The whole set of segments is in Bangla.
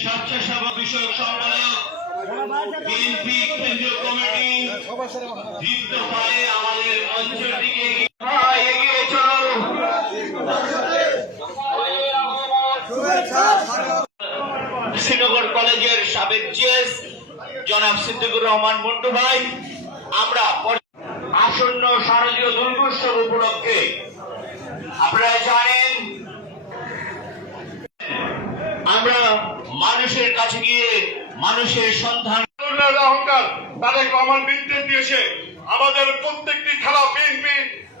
স্বেচ্ছাসেবক বিষয়ক সম্পাদক বিএনপি কেন্দ্রীয় কমিটি দীপ্ত পায়ে আমাদের মঞ্চের দিকে এগিয়ে চলুন। শ্রীনগর কলেজের সাবেক জিএস জনাব সিদ্দিকুর রহমান মন্টু ভাই, আমরা আসন্ন শারদীয় দুর্গোৎসব উপলক্ষে আপনারা জানেন আমরা মানুষের কাছে গিয়ে মানুষের সন্ধান অহংকার তারেক রহমান নির্দেশ দিয়েছে আমাদের প্রত্যেকটি খেলা বিএনপি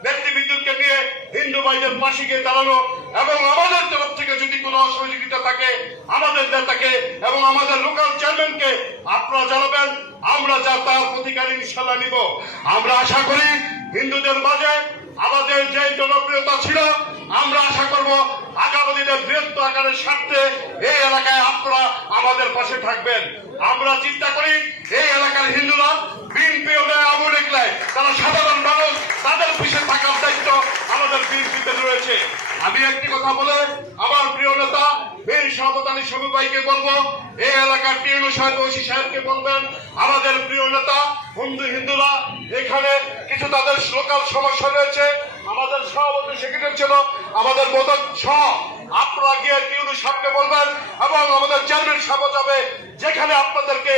নেতৃবৃন্দকে নিয়ে হিন্দু ভাইদের পাশে গিয়ে দাঁড়ানো এবং আমাদের তরফ থেকে যদি কোনো অসহযোগিতা থাকে আমাদের নেতাকে এবং আমাদের লোকাল চেয়ারম্যানকে আপনারা জানাবেন, আমরা যা তার প্রতিকার ইনশাল্লাহ নিব। আমরা আশা করি হিন্দুদের মাঝে আমাদের যে জনপ্রিয়তা ছিল আমরা আশা করব আগামী দিনে বৃহত্তর আকারের স্বার্থে এই এলাকায় আপনারা আমাদের পাশে থাকবেন। আমরা চিন্তা করি এই এলাকার হিন্দুরা বিএনপি আওয়ামী লীগ নয়, তারা সাধারণ মানুষ, তাদের পিছিয়ে থাকার দায়িত্ব আমাদের বিএনপিতে রয়েছে। আমি একটি কথা বলে আমার প্রিয় নেতা বীর শওকত আলী শফি ভাইকে বলবো, এই এলাকার টিএনও সাহেব ওসি সাহেবকে বলবেন, আমাদের প্রিয় নেতা হিন্দুরা এখানে কিছু তাদের লোকাল সমস্যা রয়েছে, আমাদের সভাপতি সেক্রেটারি ছিল আমাদের বোধক সহ আপনারা গিয়ে টিএনও সাহেবকে বলবেন এবং আমাদের চেয়ারম্যান সাহেব যাবে, যেখানে আপনাদেরকে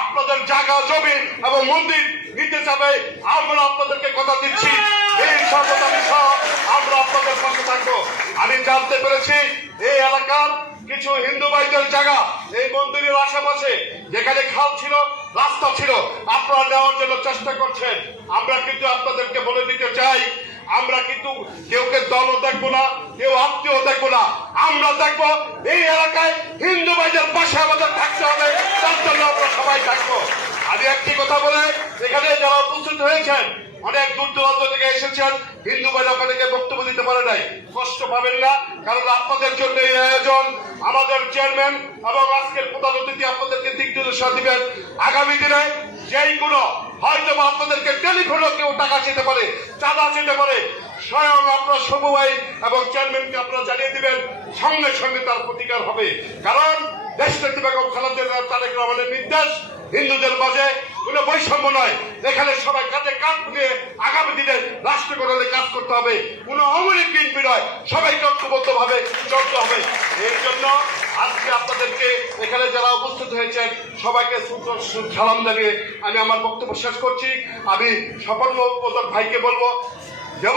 আপনাদের জায়গা জমি এবং মন্দির নিতে যাবে আমরা আপনাদেরকে কথা দিচ্ছি এই সর্বদানি সহ আমরা আপনাদের পাশে থাকবো। আমি জানতে পেরেছি এই এলাকার কিছু হিন্দু ভাইদের জায়গা এই মন্দিরের আশেপাশে যেখানে খাল ছিল রাস্তা ছিল আপনারা নেওয়ার জন্য চেষ্টা করছেন। আমরা কিন্তু আপনাদেরকে বলে দিতে চাই আমরা কিন্তু কেউকে দলও দেখবো না, কেউ আত্মীয় দেখবো না, আমরা দেখবো এই এলাকায় হিন্দু ভাইদের পাশে আমাদের থাকতে হবে, তার জন্য আমরা সবাই থাকবো। আমি একটি কথা বলে এখানে যারা উপস্থিত হয়েছেন অনেক দূর দূরান্ত থেকে এসেছেন, হিন্দু ভাইরা আপনাদেরকে বক্তব্য দিতে পারে নাই, কষ্ট পাবেন না, কারণ আপনাদের জন্য এই আয়োজন। আমাদের চেয়ারম্যান এবং আজকের প্রধান অতিথি আপনাদেরকে দিক নির্দেশনা দিবেন। আগামী দিনে যেই কোনো হয়তো আপনাদেরকে টেলিফোনে কেউ টাকা চেতে পারে, চাঁদা চেতে পারে, স্বয়ং আপনার শোভু ভাই এবং চেয়ারম্যানকে আপনারা জানিয়ে দিবেন, সঙ্গে সঙ্গে তার প্রতিকার হবে। কারণ দেশনেত্রী বেগম খালেদা জিয়া তারেক রহমানের নির্দেশ হিন্দুদের মাঝে কোনো বৈষম্য নয়, এখানে সবাই কাঁধে কাঁধ নিয়ে আগামী দিনে রাষ্ট্র গঠনে কাজ করতে হবে, কোনো অমূলক বিএনপি নয়, সবাইকে ঐক্যবদ্ধ ভাবে চলতে হবে। এর জন্য আজকে আপনাদেরকে এখানে যারা উপস্থিত হয়েছেন সবাইকে সালাম জানিয়ে আমি আমার বক্তব্য শেষ করছি। আমি স্বপন ভাইকে বলবো যে